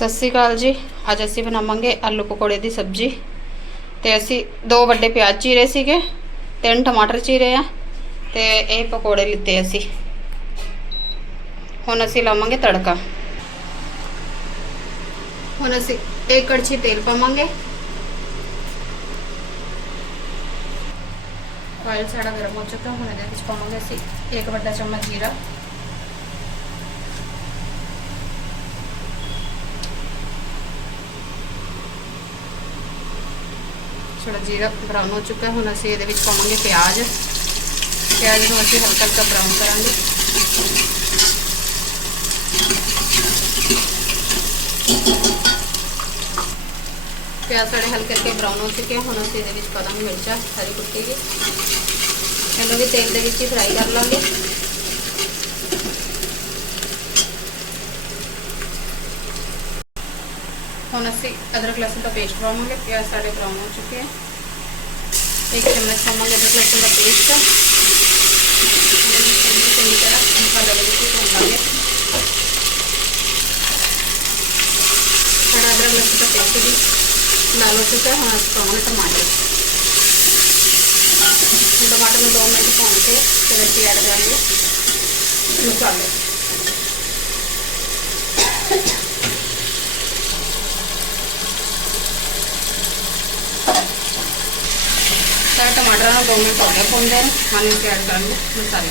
ਸਤਿ ਸ਼੍ਰੀ ਅਕਾਲ ਜੀ। ਅੱਜ ਅਸੀਂ ਬਣਾਵਾਂਗੇ ਆਲੂ ਪਕੌੜੇ ਦੀ ਸਬਜ਼ੀ। ਤੇ ਅਸੀਂ ਦੋ ਵੱਡੇ ਪਿਆਜ਼ ਚੀਰੇ ਸੀਗੇ, ਤਿੰਨ ਟਮਾਟਰ ਚੀਰੇ ਆ, ਤੇ ਇਹ ਪਕੌੜੇ ਲਿੱਤੇ ਅਸੀਂ। ਹੁਣ ਅਸੀਂ ਲਾਵਾਂਗੇ ਤੜਕਾ। ਹੁਣ ਅਸੀਂ ਇੱਕ ਕੜਛੀ ਤੇਲ ਪਾਵਾਂਗੇ। ਆਇਲ ਸਾਡਾ ਗਰਮ ਹੋ ਚੁੱਕਾ, ਹੁਣ ਇਹਦੇ ਵਿੱਚ ਪਾਵਾਂਗੇ ਅਸੀਂ ਇੱਕ ਵੱਡਾ ਚਮਚ ਜੀਰਾ। ਥੋੜਾ ਜੀਰਾ ਬਰਾਊਨ ਹੋ ਚੁੱਕਾ ਹੁਣ ਅਸੀਂ ਇਹਦੇ ਵਿੱਚ ਪਾਵਾਂਗੇ ਪਿਆਜ਼। ਪਿਆਜ਼ ਨੂੰ ਅਸੀਂ ਹਲਕਾ ਹਲਕਾ ਬਰਾਊਨ ਕਰਾਂਗੇ। ਪਿਆਜ਼ ਸਾਡੇ ਹਲਕੇ ਹਲਕੇ ਬਰਾਊਨ ਹੋ ਚੁੱਕੇ ਹੁਣ ਅਸੀਂ ਇਹਦੇ ਵਿੱਚ ਪਾ ਦਾਂਗੇ ਮਿਰਚਾਂ, ਹਰੀ ਕੁੱਟੀ ਦੀ ਇਹਨੂੰ ਵੀ ਤੇਲ ਦੇ ਵਿੱਚ ਹੀ ਫਰਾਈ ਕਰ ਲਾਂਗੇ। ਹੁਣ ਅਸੀਂ ਅਦਰਕ ਲਸਣ ਦਾ ਪੇਸਟ ਪਾਵਾਂਗੇ, ਪਿਆਜ਼ ਸਾਡੇ ਬਰਾਊਨ ਹੋ ਚੁੱਕੇ ਹੈ ਇੱਕ ਚਮਚ ਪਾਵਾਂਗੇ ਅਦਰਕ ਲਸਣ ਦਾ ਪੇਸਟ ਚੰਗੀ ਤਰ੍ਹਾਂ ਮਸਾਲਾ ਦੇ ਵਿੱਚ ਭੁੰਨ ਸਾਡਾ ਅਦਰਕ ਲਸਣ ਦਾ ਪੇਸਟ ਵੀ ਲਾਲ ਹੋ ਚੁੱਕਾ ਹੁਣ ਅਸੀਂ ਪਾਵਾਂਗੇ ਟਮਾਟਰ। ਹੁਣ ਟਮਾਟਰ ਨੂੰ 2 ਮਿੰਟ ਭੁੰਨ ਕੇ ਫਿਰ ਅਸੀਂ ਐਡ ਕਰਾਂਗੇ ਮਸਾਲੇ। ਸਾਡਾ ਟਮਾਟਰਾਂ ਨੂੰ 2 ਮਿੰਟ ਹੋ ਗਏ ਭੁੰਨਦੇ ਨੂੰ ਹੁਣ ਅਸੀਂ ਐਡ ਕਰਾਂਗੇ ਮਸਾਲੇ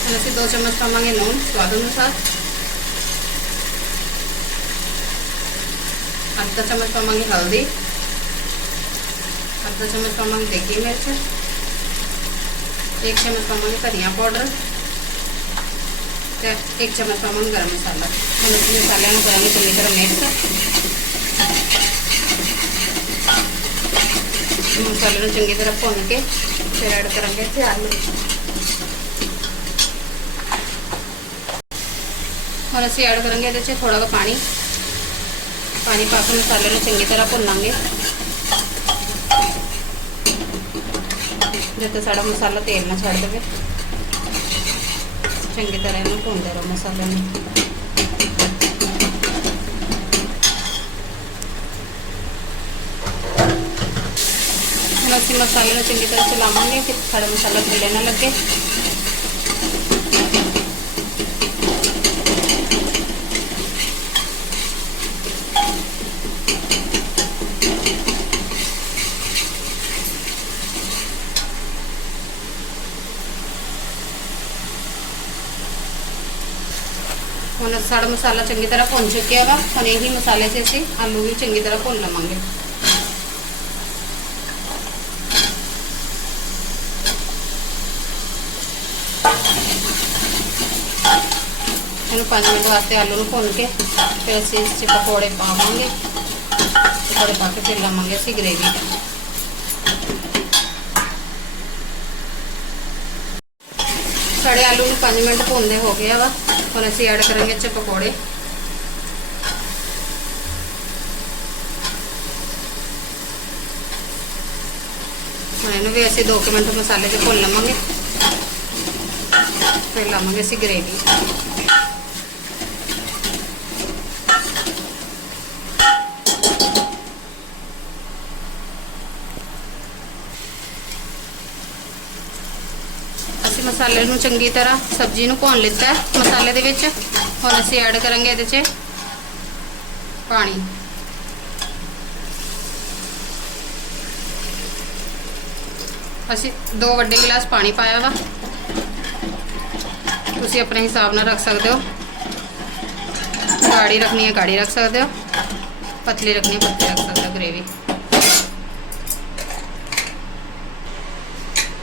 ਹੁਣ ਅਸੀਂ 2 ਚਮਚ ਪਾਵਾਂਗੇ ਨੂਨ ਸਵਾਦ ਅਨੁਸਾਰ ਅੱਧਾ ਚਮਚ ਪਾਵਾਂਗੇ ਹਲਦੀ ਅੱਧਾ ਚਮਚ ਪਾਵਾਂਗੇ ਦੇਗੀ ਮਿਰਚ ਇੱਕ ਚਮਚ ਪਾਵਾਂਗੇ ਧਨੀਆ ਪਾਊਡਰ ਤੇ ਇੱਕ ਚਮਚ ਪਾਵਾਂਗੇ ਗਰਮ ਮਸਾਲਾ ਹੁਣ ਅਸੀਂ ਮਸਾਲਿਆਂ ਨੂੰ ਕਰਾਂਗੇ ਚੰਗੀ ਤਰ੍ਹਾਂ ਮਿਕਸ ਮਸਾਲੇ ਨੂੰ ਚੰਗੀ ਤਰ੍ਹਾਂ ਭੁੰਨ ਕੇ ਫਿਰ ਐਡ ਕਰਾਂਗੇ ਇੱਥੇ ਆਲੂ ਹੁਣ ਅਸੀਂ ਐਡ ਕਰਾਂਗੇ ਇਹਦੇ 'ਚ ਥੋੜਾ ਜਿਹਾ ਪਾਣੀ। ਪਾਣੀ ਪਾ ਕੇ ਮਸਾਲੇ ਨੂੰ ਚੰਗੀ ਤਰ੍ਹਾਂ ਭੁੰਨਾਂਗੇ। ਜਦ ਸਾਡਾ ਮਸਾਲਾ ਤੇਲ ਨਾ ਛੱਡ ਦੇਵੇ। ਚੰਗੀ ਤਰ੍ਹਾਂ ਇਹਨੂੰ ਭੁੰਨਦੇ ਰਹੋ ਮਸਾਲੇ ਨੂੰ ਹੁਣ ਅਸੀਂ ਮਸਾਲੇ ਨੂੰ ਚੰਗੀ ਤਰ੍ਹਾਂ ਚਲਾਵਾਂਗੇ ਕਿ ਸਾਡਾ ਮਸਾਲਾ ਥੱਲੇ ਨਾ ਲੱਗੇ। ਹੁਣ ਸਾਡਾ ਮਸਾਲਾ ਚੰਗੀ ਤਰ੍ਹਾਂ ਭੁੰਨ ਚੁੱਕਿਆ ਵਾ, ਹੁਣ ਇਹੀ ਮਸਾਲੇ 'ਚ ਅਸੀਂ ਆਲੂ ਵੀ ਚੰਗੀ ਤਰ੍ਹਾਂ ਭੁੰਨ ਲਵਾਂਗੇ। ਇਹਨੂੰ 5 ਮਿੰਟ ਵਾਸਤੇ ਆਲੂ ਨੂੰ ਭੁੰਨ ਕੇ ਫਿਰ ਅਸੀਂ ਇਸ 'ਚ ਪਕੌੜੇ ਪਾਵਾਂਗੇ। ਪਕੌੜੇ ਪਾ ਕੇ ਫਿਰ ਲਾਵਾਂਗੇ ਅਸੀਂ ਗ੍ਰੇਵੀ ਸਾਡੇ ਆਲੂ ਨੂੰ 5 ਮਿੰਟ ਭੁੰਨਦੇ ਹੋ ਗਿਆ ਵਾ। ਹੁਣ ਅਸੀਂ ਐਡ ਕਰਾਂਗੇ ਇਹ ਪਕੌੜੇ। ਇਹਨੂੰ ਵੀ ਅਸੀਂ 2 ਮਿੰਟ ਮਸਾਲੇ 'ਚ ਭੁੰਨ ਲਵਾਂਗੇ। ਫਿਰ ਲਾਵਾਂਗੇ ਅਸੀਂ ਗ੍ਰੇਵੀ ਅਸੀਂ ਮਸਾਲੇ ਨੂੰ ਚੰਗੀ ਤਰ੍ਹਾਂ ਸਬਜ਼ੀ ਨੂੰ ਭੁੰਨ ਲਿੱਤਾ ਮਸਾਲੇ ਦੇ ਵਿੱਚ ਹੁਣ ਅਸੀਂ ਐਡ ਕਰਾਂਗੇ ਇਹਦੇ 'ਚ ਪਾਣੀ ਅਸੀਂ ਦੋ ਵੱਡੇ ਗਲਾਸ ਪਾਣੀ ਪਾਇਆ ਵਾ ਤੁਸੀਂ ਆਪਣੇ ਹਿਸਾਬ ਨਾਲ ਰੱਖ ਸਕਦੇ ਹੋ। ਗਾੜੀ ਰੱਖਣੀ ਹੈ, ਗਾੜੀ ਰੱਖ ਸਕਦੇ ਹੋ। ਪਤਲੀ ਰੱਖਣੀ ਹੈ, ਪਤਲੀ ਰੱਖ ਸਕਦੇ ਹੋ ਗ੍ਰੇਵੀ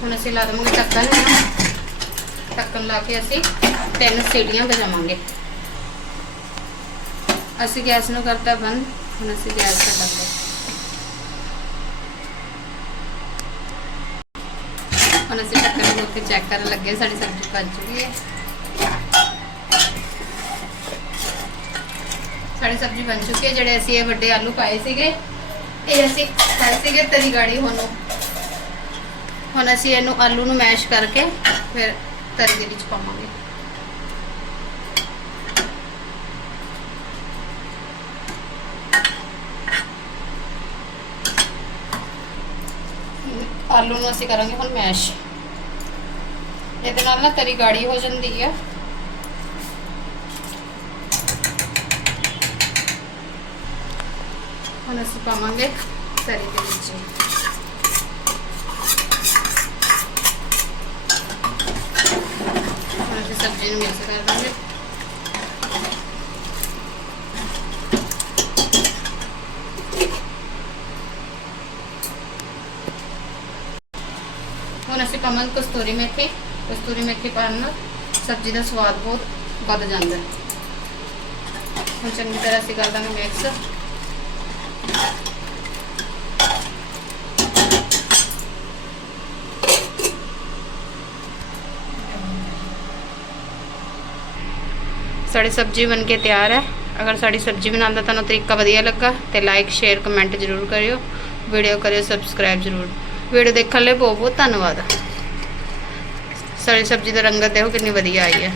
ਹੁਣ ਅਸੀਂ ਲਾ ਦਵਾਂਗੇ ਢੱਕਣ। ਢੱਕਣ ਲਾ ਕੇ ਅਸੀਂ ਤਿੰਨ ਸੀਟੀਆਂ ਵਜਾਵਾਂਗੇ। ਅਸੀਂ ਗੈਸ ਨੂੰ ਕਰਤਾ ਬੰਦ, ਹੁਣ ਅਸੀਂ ਗੈਸ ਤੇ ਕਰਦੇ ਹੁਣ ਅਸੀਂ ਢੱਕਣ ਨੂੰ ਕੇ ਚੈੱਕ ਕਰਨ ਲੱਗੇ ਸਾਡੀ ਸਬਜ਼ੀ ਬਣ ਚੁੱਕੀ ਹੈ। ਸਾਡੀ ਸਬਜ਼ੀ ਬਣ ਚੁੱਕੀ ਹੈ, ਜਿਹੜੇ ਅਸੀਂ ਇਹ ਵੱਡੇ ਆਲੂ ਪਾਏ ਸੀਗੇ। ਇਹ ਅਸੀਂ ਪਾਏ ਸੀਗੇ ਤਰੀ ਗਾੜੀ ਹੋਣੋਂ। ਹੁਣ ਅਸੀਂ ਇਹਨੂੰ ਆਲੂ ਨੂੰ ਮੈਸ਼ ਕਰਕੇ ਫਿਰ ਤਰੀ ਦੇ ਵਿੱਚ ਪਾਵਾਂਗੇ। ਆਲੂ ਨੂੰ ਅਸੀਂ ਕਰਾਂਗੇ ਹੁਣ ਮੈਸ਼। ਇਹਦੇ ਨਾਲ ਨਾ ਤਰੀ ਗਾੜੀ ਹੋ ਜਾਂਦੀ ਹੈ। ਹੁਣ ਅਸੀਂ ਪਾਵਾਂਗੇ ਤਰੀ ਦੇ ਵਿੱਚ। ਸਬਜ਼ੀ ਨੂੰ ਮਿਕਸ ਕਰ ਦਾਂਗੇ। ਹੁਣ ਅਸੀਂ ਪਾਵਾਂਗੇ ਕਸਤੂਰੀ ਮੇਥੀ। ਕਸਤੂਰੀ ਮੇਥੀ ਪਾਉਣ ਨਾਲ ਸਬਜ਼ੀ ਦਾ ਸਵਾਦ ਬਹੁਤ ਵੱਧ ਜਾਂਦਾ ਹੈ। ਹੁਣ ਚੰਗੀ ਤਰ੍ਹਾਂ ਅਸੀਂ ਕਰ ਦਾਂਗੇ ਮਿਕਸ ਸਾਡੀ ਸਬਜ਼ੀ ਬਣ ਕੇ ਤਿਆਰ ਹੈ। ਅਗਰ ਸਾਡੀ ਸਬਜ਼ੀ ਬਣਾਉਣ ਦਾ ਤੁਹਾਨੂੰ ਤਰੀਕਾ ਵਧੀਆ ਲੱਗਾ ਤੇ ਲਾਈਕ ਸ਼ੇਅਰ ਕਮੈਂਟ ਜ਼ਰੂਰ ਕਰਿਓ। ਵੀਡੀਓ ਕਰਿਓ ਸਬਸਕ੍ਰਾਈਬ ਜ਼ਰੂਰ। ਵੀਡੀਓ ਦੇਖਣ ਲਈ ਬਹੁਤ ਬਹੁਤ ਧੰਨਵਾਦ। ਸਾਡੀ ਸਬਜ਼ੀ ਦਾ ਰੰਗਤ ਦੇਖੋ ਕਿੰਨੀ ਵਧੀਆ ਆਈ ਹੈ।